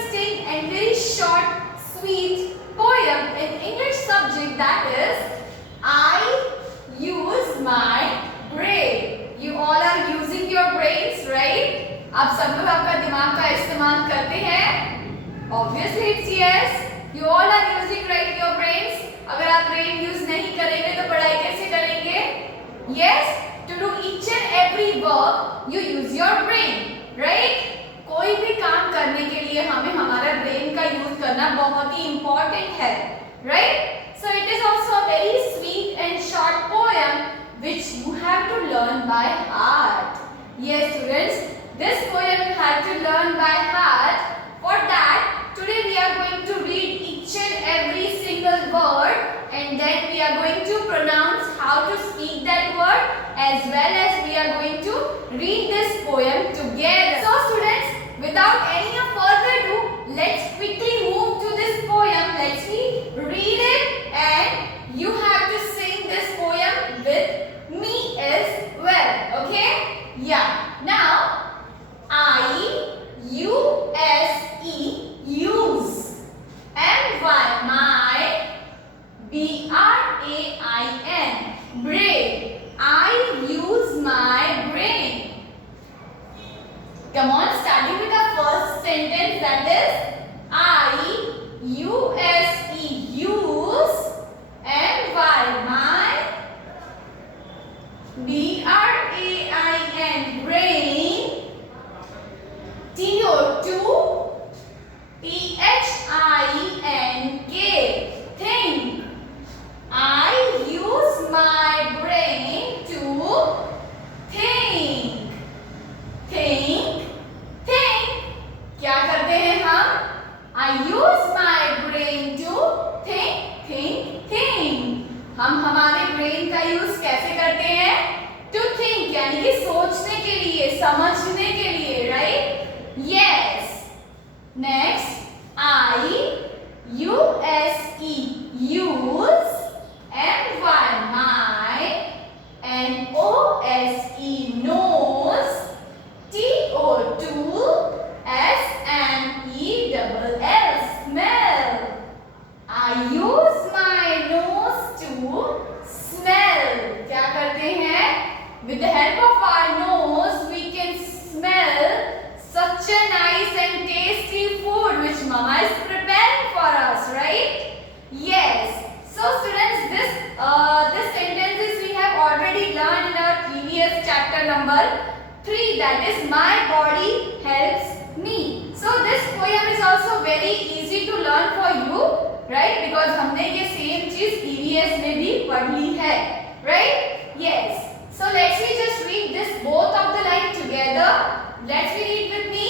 interesting and very short, sweet poem in English subject, that is I use my brain. You all are using your brains, right? आप सब लोग आपका दिमाग का इस्तेमाल करते हैं? Obviously it's yes. You all are using right your brains. अगर आप brain use नहीं करेंगे तो पढ़ाई कैसे करेंगे? Yes. To do each and every work, you use your brain, right? कोई भी काम करने के लिए हमें हमारा ब्रेन का यूज करना बहुत ही इम्पोर्टेंट है, right? So it is also a very sweet and short poem which you have to learn by heart. Yes, students, this poem you have to learn by heart. For that, today we are going to read each and every single word, and then we are going to pronounce how to speak that word, as well as we are going to read this poem together. So students, without any further ado, let's quickly move to this poem. Let's read it, and you have to sing this poem with me as well. Okay? Yeah. Now, I-U-S-E, use. M-Y, my. B-R-A-I-N, brain. I use my brain. Come on, starting with the first sentence, that is I-U-S-E, use. M-Y, my. B-R-A-I-N, brain. T-O-2, T-H-I-N-K, think. I use my brain to think. Think, think. क्या करते हैं हम? I use my brain to think, think, think. हम हमारे brain का use कैसे करते हैं? To think, यानी कि सोचने के लिए, समझने के लिए, right? Yes. Next, I-U-S-E, use. M-Y, my. N-O-S-E, nose. T-O-2, S-M-E-L-L, smell. I use my nose to smell. क्या करते हैं? With the help of our nose, we can smell such a nice and tasty food which Mama is preparing for us, right? Yes. So students, this sentences we have already learned in our previous chapter number 3, that is my body helps me. So this poem is also very easy to learn for you, right? Because हमने ये same चीज EVS में भी पढ़ ली है, right? Yes. So let's just read this both of the line together. Let's read with me.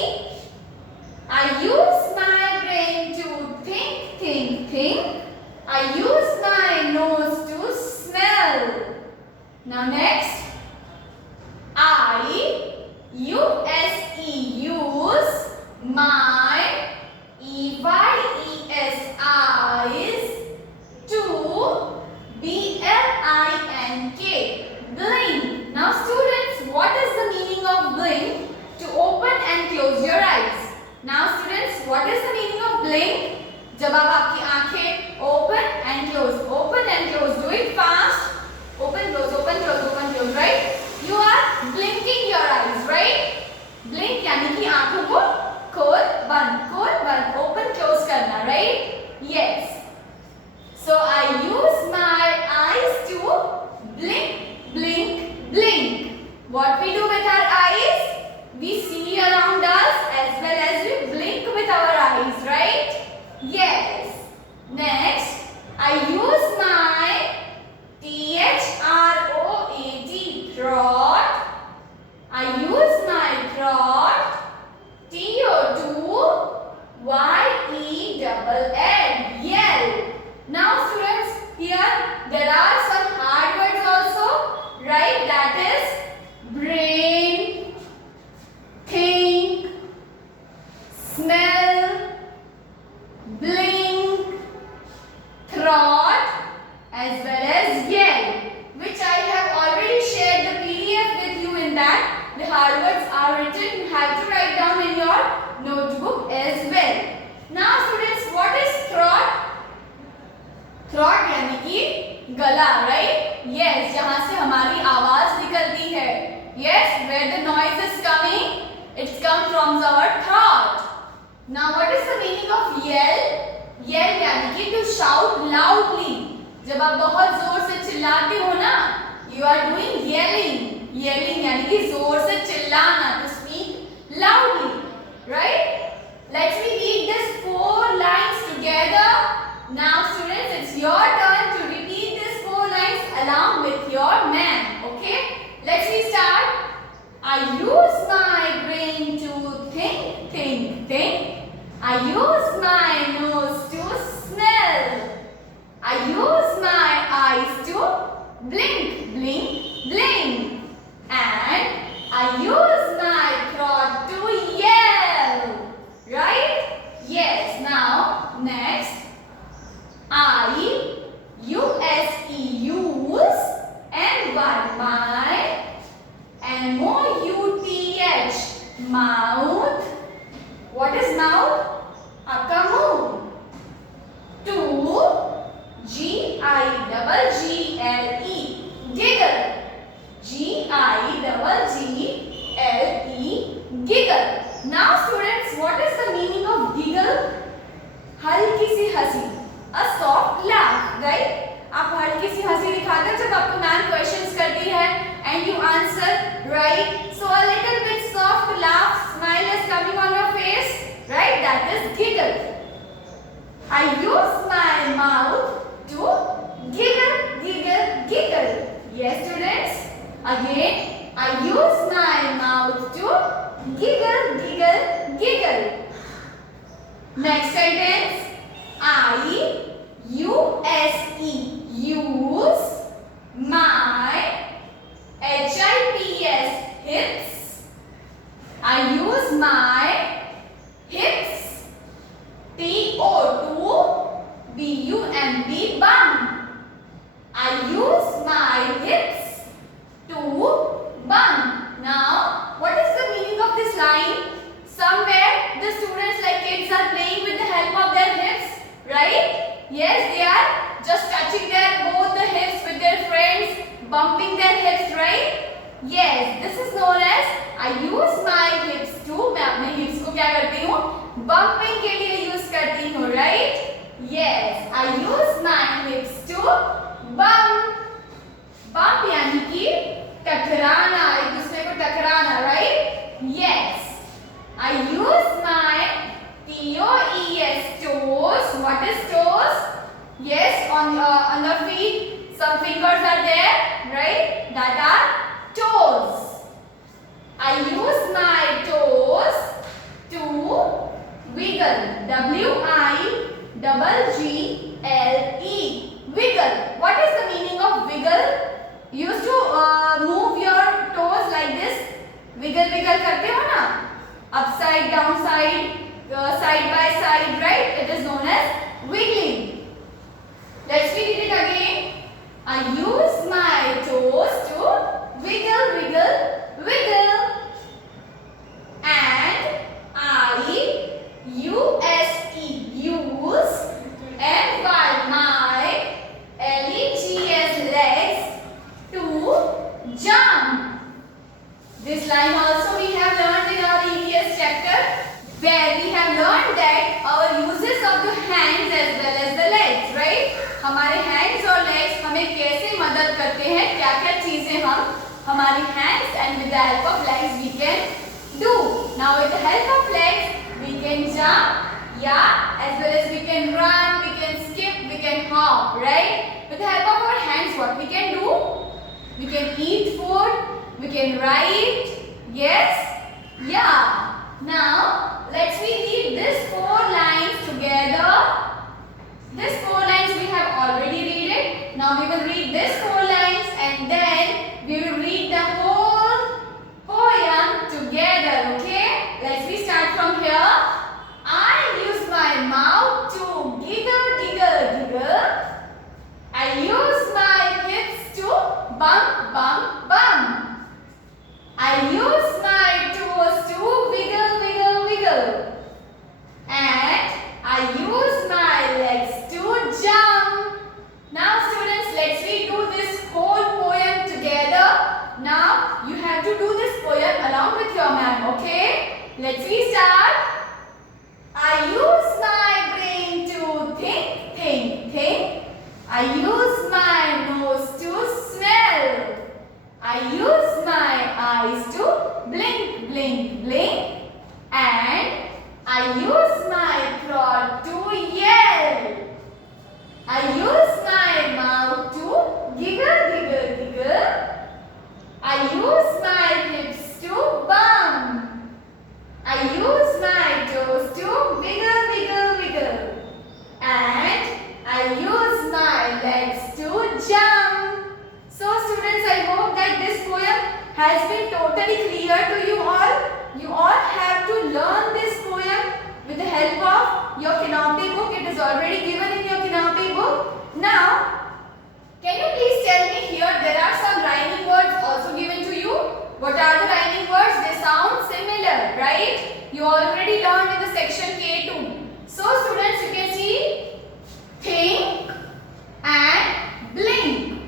I use my brain to think, think, think. I use my nose to smell. Now next. I-U-S-E, use. My. E-Y-E-S, eyes. To. B-L-I-N-K, blink. Now students, what is the meaning of blink? To open and close your eyes. Now students, what is the meaning of blink? जब आप आपकी आंखें open and close, do it fast. Open, close, open, close, open, close, right? You are blinking your eyes, right? Blink यानी कि आंखों को खोल बंद, open, close करना, right? Yes. So I use my eyes to blink, blink, blink. What we do with our eyes? We see around us as well as we blink with our eyes, right? Yes. Now students, what is throat? Throat यानी कि गला, right? Yes, जहाँ से हमारी आवाज निकलती है. Yes, where the noise is coming, it's come from our throat. Now, what is the meaning of yell? Yell यानी कि to shout loudly. जब आप बहुत जोर से चिल्लाते हो ना, you are doing yelling. Yelling यानी कि जोर से चिल्लाना, to speak loudly, right? Let me read this 4 lines together. Now students, it's your turn to repeat these 4 lines along with your man. Okay? Let's start. I use my brain to think, think, think. I use my nose to smell. I use my eyes to blink, blink, blink. And I use my throat to yell. Right? Yes. Now, next. I, U-S-E, use, and Y, my, and M-O-U-T-H, mouth. What is mouth? आपका मुंह. To, G-I-G-G-L-E, giggle. G-I-G-G-L-E, giggle. Now students, what is the meaning of giggle? हल्की सी हंसी. A soft laugh, right? आप हल्की सी हंसी दिखाते हो जब आपको मैम क्वेश्चंस करती है and you answer right. So a little bit soft laugh, smile is coming on your face, right? That is giggle. I use my mouth to giggle, giggle, giggle. Yes, students. Again, I use my mouth to giggle, giggle, giggle. Next sentence. I-U-S-E, use my H-I-P-S, hips. I use my hips. T-O-2-B-U-M-B, bum. I use my hips to bum. Now, what is the meaning of this line? Somewhere the students like kids are playing with the help of their hips, right? Yes, they are just touching their both the hips with their friends, bumping their hips, right? Yes, this is known as I use my hips to. मैं अपने hips को क्या करती हूँ? Bumping के लिए use करती हूँ, right? Yes, I use my hips to bump. Bump यानी कि टकराना, एक दूसरे को टकराना, right? Yes. I use my T-O-E-S, toes. What is toes? Yes, on the feet, some fingers are there, right? That are toes. I use my toes to wiggle. W-I-G-G-L-E. Wiggle. What is the meaning of wiggle? You used to move your toes like this. Wiggle, wiggle करते हो ना? Upside, downside, side by side, right? It is known as wiggling. Let's read it again. I use my toes to wiggle, wiggle, wiggle. And I-U-S-E, use, and by my L-E-G-S, legs, to jump. This line also we have learned in our EVS chapter, where we have learned that our uses of the hands as well as the legs, right? हमारे hands और legs हमें कैसे मदद करते हैं, क्या-क्या चीजें हम हमारी hands and with the help of legs we can do. Now with the help of legs we can jump, yeah, as well as we can run, we can skip, we can hop, right? With the help of our hands, what we can do? We can eat food, we can write, yes, yeah. Now let's read these 4 lines together. These 4 lines we have already read it. Now we will read these 4 lines and then we will read the whole poem together. Okay? Let's start from here. I use my mouth to giggle, giggle, giggle. I use my hips to bump, bump, bump. I use my toes to wiggle, wiggle, wiggle. And I use my nose to smell. I use my eyes to blink, blink, blink. And I use my throat to yell. I use my mouth to giggle, giggle, giggle. I use my lips to bum. I use my toes to wiggle, wiggle, wiggle. And I use my legs to jump. So students, I hope that this poem has been totally clear to you all. You all have to learn this poem with the help of your Canopy book. It is already given in your Canopy book. Now, can you please tell me here, there are some rhyming words also given to you. What are the rhyming words? They sound similar, right? You already learned in the section K2. So students, you can see think and blink.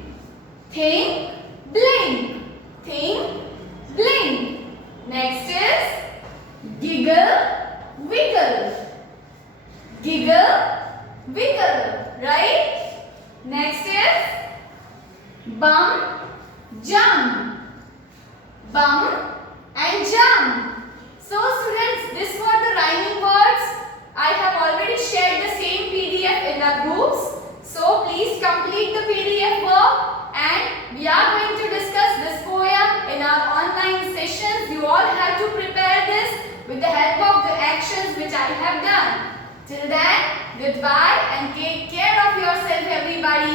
Think, blink. Think, blink. Next is giggle, wiggle. Giggle, wiggle, right? Next is bum, jump. Bum and jump. So students, these were the rhyming words. I have already shared the same PDF in our groups. So please complete the PDF work, and we are going to discuss this poem in our online sessions. You all have to prepare this with the help of the actions which I have done. Till then, goodbye and take care of yourself everybody.